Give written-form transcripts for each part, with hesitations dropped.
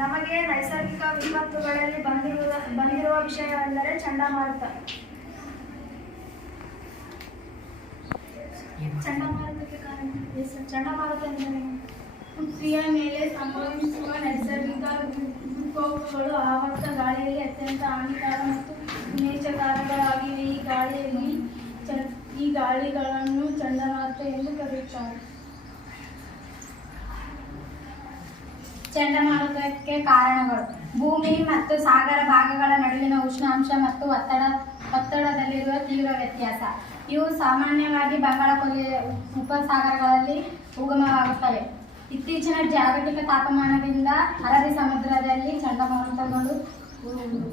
ನಮಗೆ ನೈಸರ್ಗಿಕ ವಿಪತ್ತುಗಳಲ್ಲಿ ಬಂದಿರುವ ವಿಷಯವೆಂದರೆ ಚಂಡಮಾರುತ. ಚಂಡಮಾರುತಕ್ಕೆ ಕಾರಣ ಚಂಡಮಾರುತ ಎಂದರೇನು? ಪೃಥ್ವಿಯ ಮೇಲೆ ಸಂಭವಿಸುವ ನೈಸರ್ಗಿಕ ವಿಕೋಪಗಳು ಆವರ್ತ ಗಾಳಿಯಲ್ಲಿ ಅತ್ಯಂತ ಹಾನಿಕಾರ ಮತ್ತು ವಿನಾಶಕಾರಿಗಳಾಗಿವೆ. ಈ ಗಾಳಿಗಳನ್ನು ಚಂಡಮಾರುತ ಎಂದು ಕರೆಯುತ್ತಾರೆ. ಚಂಡಮಾರುತಕ್ಕೆ ಕಾರಣಗಳು: ಭೂಮಿ ಮತ್ತು ಸಾಗರ ಭಾಗಗಳ ನಡುವಿನ ಉಷ್ಣಾಂಶ ಮತ್ತು ಒತ್ತಡದಲ್ಲಿರುವ ತೀವ್ರ ವ್ಯತ್ಯಾಸ. ಇವು ಸಾಮಾನ್ಯವಾಗಿ ಬಂಗಾಳಕೊಲ್ಲಿಯ ಉಪಸಾಗರಗಳಲ್ಲಿ ಉಗಮವಾಗುತ್ತವೆ. ಇತ್ತೀಚಿನ ಜಾಗತಿಕ ತಾಪಮಾನದಿಂದ ಅರಬ್ಬಿ ಸಮುದ್ರದಲ್ಲಿ ಚಂಡಮಾರುತಗಳು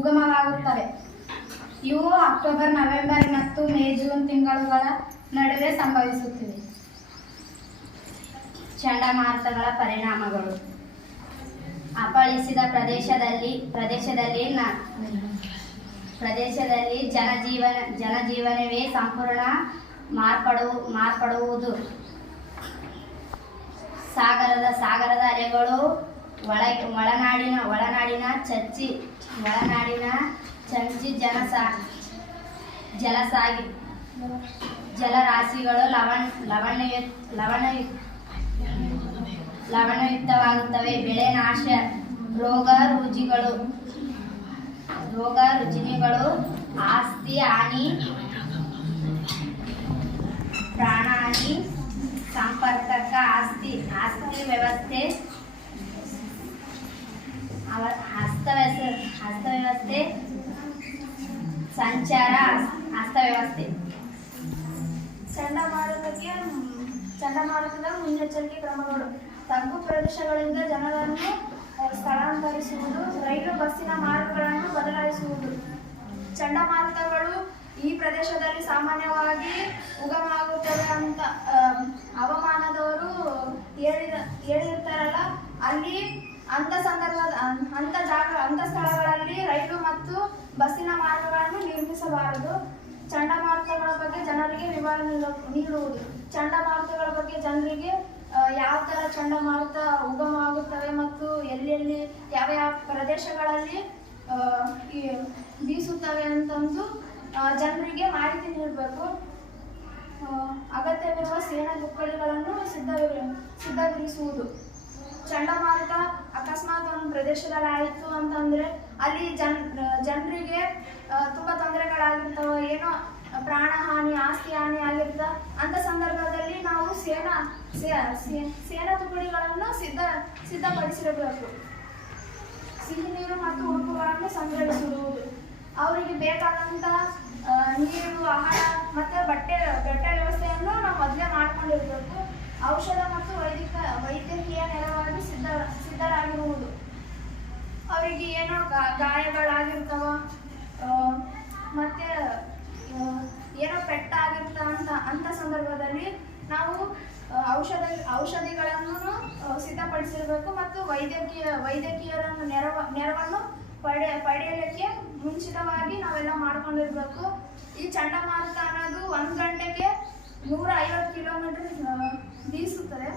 ಉಗಮವಾಗುತ್ತವೆ. ಇವು ಅಕ್ಟೋಬರ್, ನವೆಂಬರ್ ಮತ್ತು ಮೇ, ಜೂನ್ ತಿಂಗಳುಗಳ ನಡುವೆ ಸಂಭವಿಸುತ್ತಿವೆ. ಚಂಡಮಾರುತಗಳ ಪರಿಣಾಮಗಳು: ಅಪ್ಪಳಿಸಿದ ಪ್ರದೇಶದಲ್ಲಿ ಜನಜೀವನವೇ ಸಂಪೂರ್ಣ ಮಾರ್ಪಡುವುದು. ಸಾಗರದ ಅಲೆಗಳು ಒಳನಾಡಿನ ಚಂಚಿ ಜಲರಾಶಿಗಳು ಲವಣಯುಕ್ತವಾಗುತ್ತವೆ. ಬೆಳೆ ನಾಶ, ರೋಗ ರುಜಿನಗಳು, ಆಸ್ತಿ ಹಾನಿ, ಪ್ರಾಣಹಾನಿ, ಸಂಪರ್ಕ, ಆಸ್ತಿ ವ್ಯವಸ್ಥೆ ಅಸ್ತವ್ಯವಸ್ಥೆ, ಸಂಚಾರ ಅಸ್ತವ್ಯವಸ್ಥೆ. ಚಂಡಮಾರುತದ ಮುನ್ನೆಚ್ಚರಿಕೆ ಕ್ರಮಗಳು: ತಗ್ಗು ಪ್ರದೇಶಗಳಿಂದ ಜನರನ್ನು ಸ್ಥಳಾಂತರಿಸುವುದು, ರೈಲು ಬಸ್ಸಿನ ಮಾರ್ಗಗಳನ್ನು ಬದಲಾಯಿಸುವುದು. ಚಂಡಮಾರುತಗಳು ಈ ಪ್ರದೇಶದಲ್ಲಿ ಸಾಮಾನ್ಯವಾಗಿ ಉಗಮವಾಗುತ್ತವೆ ಅಂತ ಹವಾಮಾನದವರು ಹೇಳಿರ್ತಾರಲ್ಲ, ಅಲ್ಲಿ ಅಂಥ ಸ್ಥಳಗಳಲ್ಲಿ ರೈಲು ಮತ್ತು ಬಸ್ಸಿನ ಮಾರ್ಗಗಳನ್ನು ನಿರ್ಮಿಸಬಾರದು. ಚಂಡಮಾರುತಗಳ ಬಗ್ಗೆ ಜನರಿಗೆ ವಿವರಣೆ ನೀಡುವುದು. ಚಂಡಮಾರುತಗಳ ಬಗ್ಗೆ ಜನರಿಗೆ ಯಾವ ಥರ ಚಂಡಮಾರುತ ಉಗಮವಾಗುತ್ತವೆ ಮತ್ತು ಎಲ್ಲೆಲ್ಲಿ ಯಾವ ಪ್ರದೇಶಗಳಲ್ಲಿ ಬೀಸುತ್ತವೆ ಅಂತಂದು ಜನರಿಗೆ ಮಾಹಿತಿ ನೀಡಬೇಕು. ಅಗತ್ಯವಿರುವ ಸೇನಾ ತುಕಡಿಗಳನ್ನು ಸಿದ್ಧವಿರಿಸುವುದು. ಚಂಡಮಾರುತ ಅಕಸ್ಮಾತ್ ಒಂದು ಪ್ರದೇಶದಲ್ಲಿ ಆಯಿತು ಅಂತಂದರೆ ಅಲ್ಲಿ ಜನರಿಗೆ ತುಂಬ ತೊಂದರೆಗಳಾಗಿರ್ತವೆ, ಏನೋ ಪ್ರಾಣಹಾನಿ, ಆಸ್ತಿ ಹಾನಿ ಆಗಿರ್ತದೆ. ಅಂಥ ಸಂದರ್ಭದಲ್ಲಿ ನಾವು ಸೇನಾ ತುಕಡಿಗಳನ್ನು ಸಿದ್ಧಪಡಿಸಿರಬೇಕು. ಸಿಹಿ ನೀರು ಮತ್ತು ಉಡುಪುಗಳನ್ನು ಸಂಗ್ರಹಿಸುವುದು. ಅವರಿಗೆ ಬೇಕಾದಂಥ ನೀರು, ಆಹಾರ ಮತ್ತು ಬಟ್ಟೆ ವ್ಯವಸ್ಥೆಯನ್ನು ನಾವು ಮೊದಲೇ ಮಾಡಿಕೊಂಡಿರಬೇಕು. ಔಷಧ ಮತ್ತು ವೈದ್ಯಕೀಯ ನೆರವಾಗಿ ಸಿದ್ಧರಾಗಿರುವುದು. ಅವರಿಗೆ ಏನೋ ಗಾಯಗಳಾಗಿರ್ತಾವ ಮತ್ತು ಏನೋ ಪೆಟ್ಟಾಗಿರ್ತ ಸಂದರ್ಭದಲ್ಲಿ ನಾವು ಔಷಧಿಗಳನ್ನು ಸಿದ್ಧಪಡಿಸಿರಬೇಕು ಮತ್ತು ವೈದ್ಯಕೀಯರ ನೆರವನ್ನು ಪಡೆಯಲಿಕ್ಕೆ ಮುಂಚಿತವಾಗಿ ನಾವೆಲ್ಲ ಮಾಡ್ಕೊಂಡಿರ್ಬೇಕು. ಈ ಚಂಡಮಾರುತ ಅನ್ನೋದು 1 ಗಂಟೆಗೆ 150 ಕಿಲೋಮೀಟರ್ ಬೀಸುತ್ತದೆ.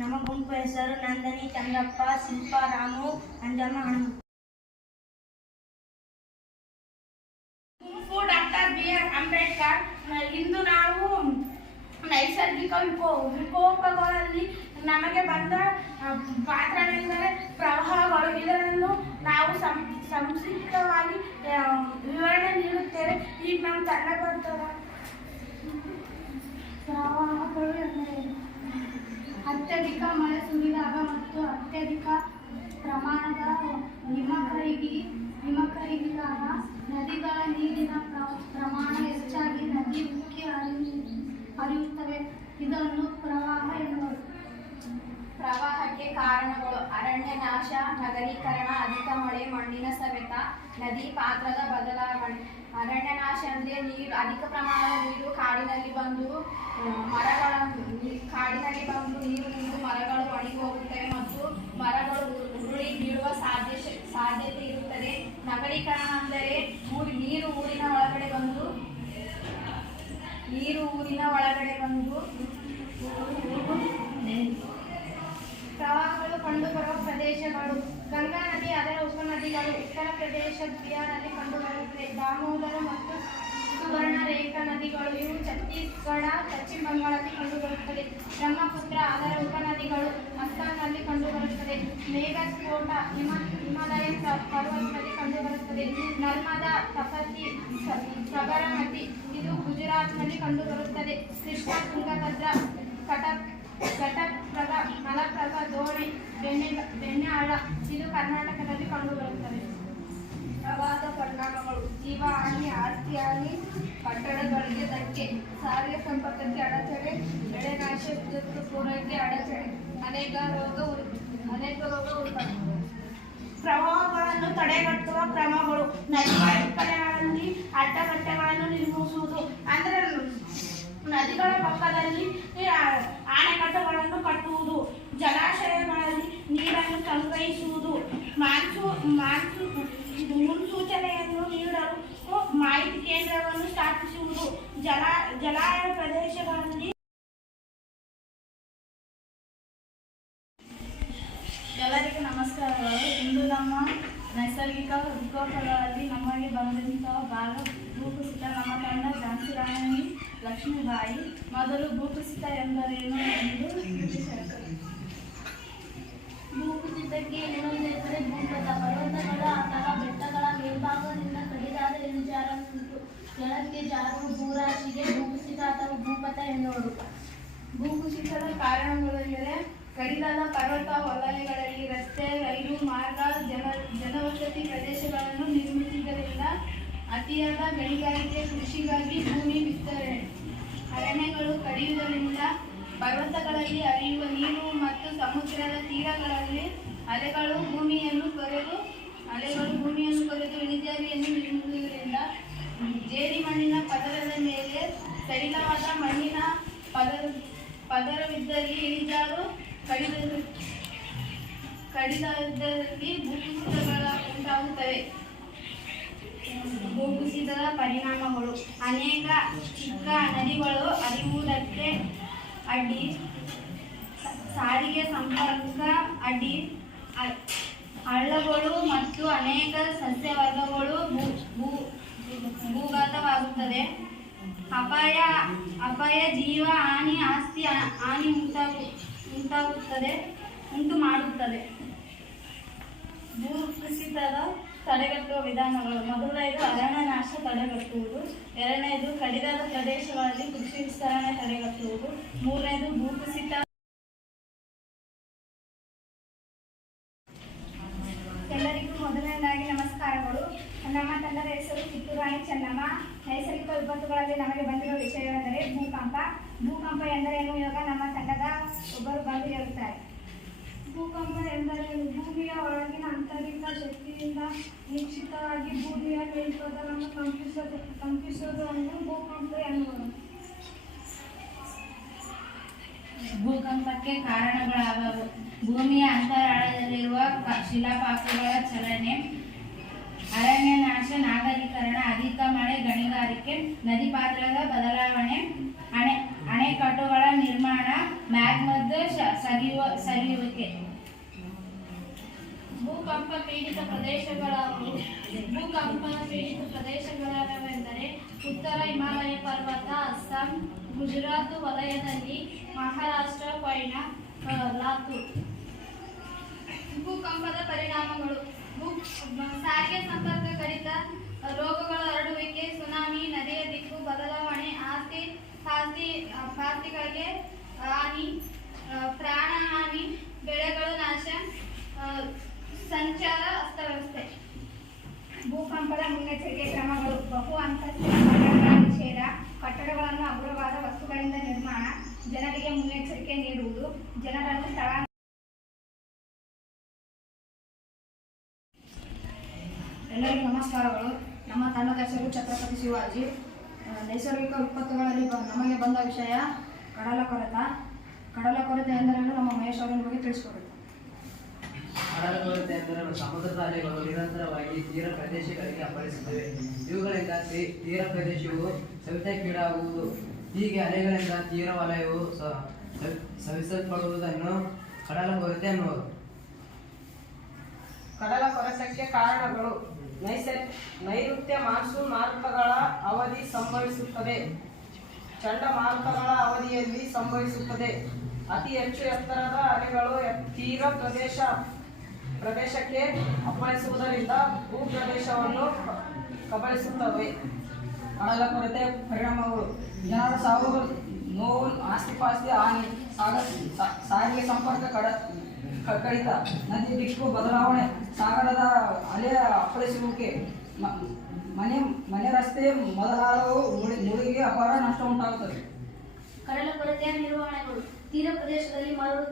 ನಮ್ಮ ಗುಂಪು ಹೆಸರು ನಂದಿನಿ, ಚಂದ್ರಪ್ಪ, ಶಿಲ್ಪಾ, ರಾಮು, ಅಂಜಮ್ಮ, ಹಣ್ಣು. Doctor B R. ಅಂಬೇಡ್ಕರ್. ಇಂದು ನಾವು ನೈಸರ್ಗಿಕ ವಿಕೋಪಗಳಲ್ಲಿ ನಮಗೆ ಬಂದ ಪಾತ್ರವೆಂದರೆ ಪ್ರವಾಹಗಳು. ಇದನ್ನು ನಾವು ಸಂಕ್ಷಿಪ್ತವಾಗಿ ವಿವರಣೆ ನೀಡುತ್ತೇವೆ. ಈಗ ನಮ್ಮ ತಂಡ ಬರ್ತದೆ. ಪ್ರವಾಹಗಳು ಎಂದರೆ ಅತ್ಯಧಿಕ ಮಳೆ ಸುರಿದಾಗ ಮತ್ತು ಅತ್ಯಧಿಕ ಪ್ರಮಾಣದ ಹಿಮಕರಗಿದಾಗ ನದಿಗಳ ನೀರಿನ ಪ್ರಮಾಣ ಹೆಚ್ಚಾಗಿ ನದಿ ಉಕ್ಕಿ ಹರಿಯುತ್ತವೆ. ಇದನ್ನು ಪ್ರವಾಹ ಎನ್ನುವರು. ಪ್ರವಾಹಕ್ಕೆ ಕಾರಣಗಳು: ಅರಣ್ಯ ನಾಶ, ನಗರೀಕರಣ, ಅಧಿಕ ಮಳೆ, ಮಣ್ಣಿನ ಸವೆತ, ನದಿ ಪಾತ್ರದ ಬದಲಾವಣೆ. ಅರಣ್ಯ ನಾಶ ಅಂದರೆ ನೀರು, ಅಧಿಕ ಪ್ರಮಾಣದ ನೀರು ಕಾಡಿನಲ್ಲಿ ಬಂದು ನೀರು ನಿಂತು ಮರಗಳು ಒಣಗಿ ಹೋಗುತ್ತವೆ ಮತ್ತು ಮರಗಳು ಉರುಳಿ ಬೀಳುವ ಸಾಧ್ಯತೆ ಇರುತ್ತದೆ. ನಗರೀಕರಣ ಅಂದರೆ ನೀರು ಊರಿನ ಒಳಗಡೆ ಬಂದು ಪ್ರವಾಹಗಳು ಕಂಡುಬರುವ ಪ್ರದೇಶಗಳು: ಗಂಗಾ ನದಿ, ಅದರ ಉಪನದಿಗಳು ಉತ್ತರ ಪ್ರದೇಶ, ಬಿಹಾರ್ನಲ್ಲಿ ಕಂಡುಬರುತ್ತದೆ. ದಾಮೋದರ ಮತ್ತು ಸುವರ್ಣರೇಖಾ ನದಿಗಳು ಇವು ಛತ್ತೀಸ್ಗಢ, ಪಶ್ಚಿಮ ಬಂಗಾಳದಲ್ಲಿ ಕಂಡುಬರುತ್ತದೆ. ಬ್ರಹ್ಮಪುತ್ರ, ಅದರ ಉಪನದಿಗಳು ಅಸ್ಸಾಂನಲ್ಲಿ ಕಂಡುಬರುತ್ತದೆ. ಮೇಘಸ್ಫೋಟ ಹಿಮಾಲಯ ಪರ್ವತದಲ್ಲಿ ಕಂಡುಬರುತ್ತದೆ. ನರ್ಮದಾ, ತಪತಿ, ಸಬರಮತಿ ಇದು ಗುಜರಾತ್ನಲ್ಲಿ ಕಂಡುಬರುತ್ತದೆ. ಕೃಷ್ಣ, ತುಂಗಭದ್ರಾ, ಘಟಪ್ರಭಾ, ಮಲಪ್ರಭಾ, ದೋಣಿ, ಬೆಣ್ಣೆಹಳ್ಳ ಇದು ಕರ್ನಾಟಕದಲ್ಲಿ ಕಂಡುಬರುತ್ತದೆ. ಪ್ರವಾಹದ ಪರಿಣಾಮಗಳು: ಜೀವಹಾನಿ, ಆಸ್ತಿ ಹಾನಿ, ಕಟ್ಟಡಗಳಿಗೆ ಧಕ್ಕೆ, ಸಾರಿಗೆ ಸಂಪರ್ಕಕ್ಕೆ ಅಡಚಣೆ, ಬೆಳೆ ನಾಶ, ವಿದ್ಯುತ್ ಪೂರೈಕೆ ಅಡಚಣೆ, ಅನೇಕ ರೋಗ ಉಲ್ಬಣ. ಪ್ರವಾಹಗಳನ್ನು ತಡೆಗಟ್ಟುವ ಕ್ರಮಗಳು: ನದಿಗಳ ಇಕ್ಕೆಲಗಳಲ್ಲಿ ಅಡ್ಡಕಟ್ಟೆಗಳನ್ನು ನಿರ್ಮಿಸುವುದು, ಅಂದರೆ ನದಿಗಳ ಪಕ್ಕದಲ್ಲಿ ಅಣೆಕಟ್ಟುಗಳನ್ನು ಕಟ್ಟುವುದು. ಜಲಾಶಯಗಳಲ್ಲಿ ನೀರನ್ನು ಸಂಗ್ರಹಿಸುವುದು. ಮುನ್ಸೂಚನೆಯನ್ನು ನೀಡಲು ಮಾಹಿತಿ ಕೇಂದ್ರವನ್ನು ಸ್ಥಾಪಿಸುವುದು. ಜಲಾಯ ಪ್ರದೇಶಗಳಲ್ಲಿ ಎಲ್ಲರಿಗೂ ನಮಸ್ಕಾರಗಳು. ಇಂದು ನಮ್ಮ ನೈಸರ್ಗಿಕ ವಿಕೋಪಗಳಲ್ಲಿ ನಮಗೆ ಬಂದಂತಹ ಭಾಗ ಭೂಕುಸಿತ. ನಮ್ಮ ತಂಡ ಝಾನ್ಸಿ ರಾಣಿ ಲಕ್ಷ್ಮೀಬಾಯಿ. ಮೊದಲು ಭೂಕುಸಿತ ಎಂದರೇನು ಎಂದು ತಿಳಿಸಬೇಕು. ಭೂಕುಸಿತಕ್ಕೆ ಇನ್ನೊಂದು ಹೆಸರೇ ಭೂಪತ. ಪರ್ವತಗಳ ಅಥವಾ ಬೆಟ್ಟಗಳ ಮೇಲ್ಭಾಗದಿಂದ ಕಡಿದಾದ ಇಳಿಜಾರನ್ನುಂಟು ಕೆಳಕ್ಕೆ ಜಾರುವ ಭೂರಾಶಿಗೆ ಭೂಕುಸಿತ ಅಥವಾ ಭೂಪತ ಎನ್ನುವರು. ಭೂಕುಸಿತದ ಕಾರಣಗಳೆಂದರೆ ಕಡಿದಾದ ಪರ್ವತ ವಲಯಗಳಲ್ಲಿ ರಸ್ತೆ, ರೈಲು ಮಾರ್ಗ, ಜನವಸತಿ ಪ್ರದೇಶಗಳನ್ನು ನಿರ್ಮಿಸಿದ್ದರಿಂದ ಅತಿಯಾದ ಗಣಿಗಾರಿಕೆ, ಕೃಷಿಗಾಗಿ ಭೂಮಿ ವಿಸ್ತರಣೆ, ಅರಣ್ಯಗಳು ಕಡಿಯುವುದರಿಂದ ಪರ್ವತಗಳಲ್ಲಿ ಹರಿಯುವ ನೀರು ಮತ್ತು ಸಮುದ್ರದ ತೀರಗಳಲ್ಲಿ ಅಲೆಗಳು ಭೂಮಿಯನ್ನು ಕೊರೆದು ಇಳಿಜಾರಿಯನ್ನು ನಿರ್ಮಿಸುವುದರಿಂದ ಜೇಡಿಮಣ್ಣಿನ ಪದರದ ಮೇಲೆ ಸಡಿಲವಾದ ಮಣ್ಣಿನ ಪದರವಿದ್ದಲ್ಲಿ ಇಳಿಜಾರು ಕಡಿದಲ್ಲಿ ಭೂಕುಸಿತಗಳು ಉಂಟಾಗುತ್ತವೆ. ಭೂಕುಸಿತದ ಪರಿಣಾಮಗಳು: ಅನೇಕ ಚಿಕ್ಕ ನದಿಗಳು ಹರಿಯುವುದಕ್ಕೆ ಅಡ್ಡಿ, ಸಾರಿಗೆ ಸಂಪರ್ಕ ಅಡ್ಡಿ, ಹಳ್ಳಗಳು ಮತ್ತು ಅನೇಕ ಸಸ್ಯವರ್ಗಗಳು ಭೂಗತವಾಗುತ್ತದೆ. ಅಪಾಯ ಜೀವ ಹಾನಿ, ಆಸ್ತಿ ಹಾನಿ ಉಂಟು ಮಾಡುತ್ತದೆ. ಭೂಕುಸಿತದ ತಡೆಗಟ್ಟುವ ವಿಧಾನಗಳು: ಮೊದಲನೇದು ಅರಣ್ಯ ನಾಶ ತಡೆಗಟ್ಟುವುದು. ಎರಡನೇದು ಕಡಿದಾದ ಪ್ರದೇಶಗಳಲ್ಲಿ ಕೃಷಿ ವಿಸ್ತರಣೆ ತಡೆಗಟ್ಟುವುದು. ಮೂರನೇದು ಭೂಕುಸಿತ. ಎಲ್ಲರಿಗೂ ಮೊದಲನೇದಾಗಿ ನಮಸ್ಕಾರಗಳು. ನಮ್ಮ ತಂಡದ ಹೆಸರು ಕಿತ್ತೂರು ರಾಣಿ ಚೆನ್ನಮ್ಮ. ನೈಸರ್ಗಿಕ ವಿಪತ್ತುಗಳಲ್ಲಿ ನಮಗೆ ಬಂದಿರುವ ವಿಷಯವೆಂದರೆ ಭೂಕಂಪ. ಭೂಕಂಪ ಎಂದರೇನು? ಇವಾಗ ನಮ್ಮ ತಂಡದ ಒಬ್ಬರು ಬಂದು ಹೇಳುತ್ತಾರೆ. ಭೂಕಂಪ ಎಂದರೇನು? ಭೂಮಿಯ ಒಳಗಿನ ಆಂತರಿಕ ಶಕ್ತಿಯಿಂದ ನಿಶ್ಚಿತವಾಗಿ ಭೂಮಿಯ ಮೇಲ್ಪದರನ್ನು ಕಂಪಿಸುವುದನ್ನು ಭೂಕಂಪ ಎನ್ನುವರು. ಭೂಕಂಪಕ್ಕೆ ಕಾರಣಗಳಾದವು: ಭೂಮಿಯ ಅಂತರಾಳದಲ್ಲಿರುವ ಶಿಲಾಪಾಕಗಳ ಚಲನೆ, ಅರಣ್ಯ ನಾಶ, ನಾಗರೀಕರಣ, ಅಧಿಕ ಮಳೆ, ಗಣಿಗಾರಿಕೆ, ನದಿ ಪಾತ್ರದ ಬದಲಾವಣೆ, ಅಣೆಕಟ್ಟುಗಳ ನಿರ್ಮಾಣ, ಮ್ಯಾಗ್ಮದ ಸರಿಯುವಿಕೆ. ಭೂಕಂಪ ಪೀಡಿತ ಪ್ರದೇಶಗಳೆಂದರೆ ಉತ್ತರ ಹಿಮಾಲಯ ಪರ್ವತ, ಅಸ್ಸಾಂ, ಗುಜರಾತ್ ವಲಯದಲ್ಲಿ, ಮಹಾರಾಷ್ಟ್ರ, ಕೊಯ್ನಾ, ಲಾತೂರ್. ಭೂಕಂಪದ ಪರಿಣಾಮಗಳು: ಸಾರಿಗೆ ಸಂಪರ್ಕ ಕಡಿತ, ರೋಗಗಳ ಹರಡುವಿಕೆ, ಸುನಾಮಿ, ನದಿಯ ದಿಕ್ಕು ಬದಲಾವಣೆ, ಆಸ್ತಿಗಳಿಗೆ ಹಾನಿ, ಪ್ರಾಣ ಹಾನಿ, ಬೆಳೆಗಳು ನಾಶ, ಸಂಚಾರ ಅಸ್ತವ್ಯಸ್ತೆ. ಭೂಕಂಪದ ಮುನ್ನೆಚ್ಚರಿಕೆ ಕ್ರಮಗಳು: ಬಹು ಅಂತಸ್ತಿನ ಕಟ್ಟಡಗಳ ನಿಷೇಧ, ಕಟ್ಟಡಗಳನ್ನು ಹಗುರವಾದ ವಸ್ತುಗಳಿಂದ ನಿರ್ಮಾಣ, ಜನರಿಗೆ ಜನರನ್ನು ಸ್ಥಳ ಎಲ್ಲರಿಗೂ ನಮಸ್ಕಾರಗಳು. ನಮ್ಮ ತಂಡದ ಹೆಸರು ಛತ್ರಪತಿ ಶಿವಾಜಿ. ನೈಸರ್ಗಿಕ ವಿಪತ್ತುಗಳಲ್ಲಿ ನಮಗೆ ಬಂದ ವಿಷಯ ಕಡಲ ಕೊರೆತ. ಕಡಲ ಕೊರೆತ ಎಂದರೇನು ನಮ್ಮ ಮಹೇಶ್ ಅವರ ಬಗ್ಗೆ ತಿಳಿಸಿಕೊಡುತ್ತೆ. ಕಡಲ ಕೊರತೆ ಎಂದರೆ ಸಮುದ್ರದ ಅಲೆಗಳು ನಿರಂತರವಾಗಿ ತೀರ ಪ್ರದೇಶಗಳಿಗೆ ಅಪ್ಪಳಿಸುತ್ತವೆ. ಇವುಗಳಿಂದ ತೀರ ಪ್ರದೇಶವು ಸವಿತಕ್ಕೀಡಾಗುವುದು. ಹೀಗೆ ಅಲೆಗಳಿಂದ ತೀರ ವಲಯವು ಸವಿಸಲ್ಪಡುವುದನ್ನು ಕಡಲ ಕೊರತೆ ಎನ್ನುವುದು. ಕಡಲ ಕೊರೆತಕ್ಕೆ ಕಾರಣಗಳು: ನೈಋತ್ಯ ಮಾನ್ಸೂನ್ ಮಾರುತಗಳ ಅವಧಿ ಸಂಭವಿಸುತ್ತದೆ. ಚಂಡಮಾರುತಗಳ ಅವಧಿಯಲ್ಲಿ ಸಂಭವಿಸುತ್ತದೆ. ಅತಿ ಹೆಚ್ಚು ಎತ್ತರದ ಅಲೆಗಳು ತೀರ ಪ್ರದೇಶಕ್ಕೆ ಅಪ್ಪಳಿಸುವುದರಿಂದ ಭೂಪ್ರದೇಶವನ್ನು ಕಬಳಿಸುತ್ತವೆ. ಕಡಲ ಕೊರತೆ ಪರಿಣಾಮಗಳು: ಜನರ ಸಾವು, ನೋವು, ಆಸ್ತಿಪಾಸ್ತಿ ಹಾನಿ, ಸಾರಿಗೆ ಸಂಪರ್ಕ ಕಡಿತ, ನದಿ ದಿಕ್ಕು ಬದಲಾವಣೆ, ಸಾಗರದ ಅಲೆ ಅಪ್ಪಳಿಸುವಿಕೆ, ಮನೆ ರಸ್ತೆ ಮೊದಲಾದವು ಮುಳುಗಿ ಅಪಾರ ನಷ್ಟ ಉಂಟಾಗುತ್ತದೆ. ಕಡಲ ಕೊರತೆಯ ನಿರ್ವಹಣೆಗಳು: ತೀರ ಪ್ರದೇಶದಲ್ಲಿ ಮರಳು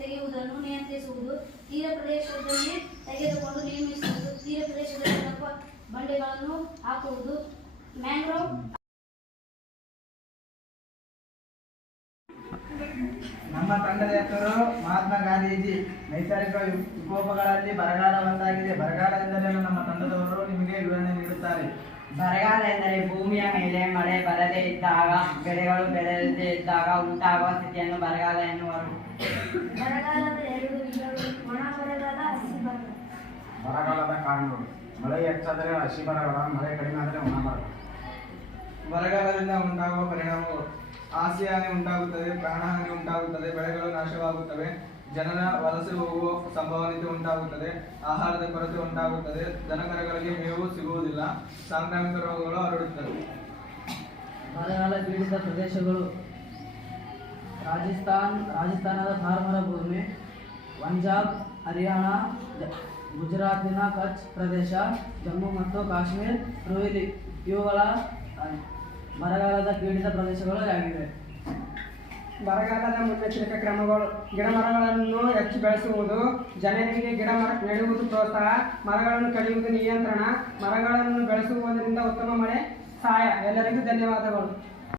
ತೆಗೆಯುವುದನ್ನು ನಿಯಂತ್ರಿಸುವುದು, ತೀರ ಪ್ರದೇಶದಲ್ಲಿ ತೆಗೆದುಕೊಂಡು ನಿರ್ಮಿಸುವುದು, ತೀರ ಪ್ರದೇಶದಲ್ಲಿ ಬಂಡೆಗಳನ್ನು ಹಾಕುವುದು, ಮ್ಯಾಂಗ್ರೋವ್. ನಮ್ಮ ತಂಡದ ಹೆಸರು ಮಹಾತ್ಮ ಗಾಂಧೀಜಿ. ನೈಸರ್ಗಿಕ ವಿಕೋಪಗಳಲ್ಲಿ ಬರಗಾಲ ಒಂದಾಗಿದೆ. ಬರಗಾಲ ಎಂದರೇನು ನಮ್ಮ ತಂಡದವರು ನಿಮಗೆ ವಿವರಣೆ ನೀಡುತ್ತಾರೆ. ಬರಗಾಲ ಎಂದರೆ ಭೂಮಿಯ ಮೇಲೆ ಮಳೆ ಬರದೇ ಇದ್ದಾಗ, ಬೆಳೆಗಳು ಬೆಳೆಯದೇ ಇದ್ದಾಗ ಉಂಟಾಗುವ ಸ್ಥಿತಿಯನ್ನು ಬರಗಾಲ ಎನ್ನುವರು. ಬರಗಾಲದ ಎರಡು ವಿಧಗಳು: ಒಣ ಬರಗಾಲ, ಹಸಿ ಬರಗಾಲ. ಬರಗಾಲದ ಕಾರಣಗಳು: ಮಳೆ ಹೆಚ್ಚಾದರೆ ಹಸಿ ಬರಗಾಲ, ಮಳೆ ಕಡಿಮೆ ಆದರೆ ಒಣ ಬರಗಾಲ. ಬರಗಾಲದಿಂದ ಉಂಟಾಗುವ ಪರಿಣಾಮಗಳು: ಆಸ್ತಿ ಹಾನಿ ಉಂಟಾಗುತ್ತದೆ, ಪ್ರಾಣಹಾನಿ ಉಂಟಾಗುತ್ತದೆ, ಬೆಳೆಗಳು ನಾಶವಾಗುತ್ತವೆ, ಜನರ ವಲಸೆ ಹೋಗುವ ಸಂಭವನೀಯತೆ ಉಂಟಾಗುತ್ತದೆ, ಆಹಾರದ ಕೊರತೆ ಉಂಟಾಗುತ್ತದೆ, ದನಕರುಗಳಿಗೆ ಮೇವು ಸಿಗುವುದಿಲ್ಲ, ಸಾಂಕ್ರಾಮಿಕ ರೋಗಗಳು ಹರಡುತ್ತವೆ. ಬರಗಾಲ ಪೀಡಿತ ಪ್ರದೇಶಗಳು: ರಾಜಸ್ಥಾನದ ಥಾರ್ ಭೂಮಿ, ಪಂಜಾಬ್, ಹರಿಯಾಣ, ಗುಜರಾತಿನ ಕಚ್ ಪ್ರದೇಶ, ಜಮ್ಮು ಮತ್ತು ಕಾಶ್ಮೀರ, ರೋಹಿಲಿ ಇವುಗಳ ಬರಗಾಲದ ಪೀಡಿತ ಪ್ರದೇಶಗಳು ಆಗಿವೆ. ಬರಗಾಲದ ಮುನ್ನೆಚ್ಚರಿಕೆ ಕ್ರಮಗಳು: ಗಿಡಮರಗಳನ್ನು ಹೆಚ್ಚು ಬೆಳೆಸುವುದು, ಜನರಿಗೆ ಗಿಡ ಮರ ನೆಡುವುದು ಪ್ರೋತ್ಸಾಹ, ಮರಗಳನ್ನು ಕಡಿಯುವುದು ನಿಯಂತ್ರಣ, ಮರಗಳನ್ನು ಬೆಳೆಸುವುದರಿಂದ ಉತ್ತಮ ಮಳೆ ಸಹಾಯ. ಎಲ್ಲರಿಗೂ ಧನ್ಯವಾದಗಳು.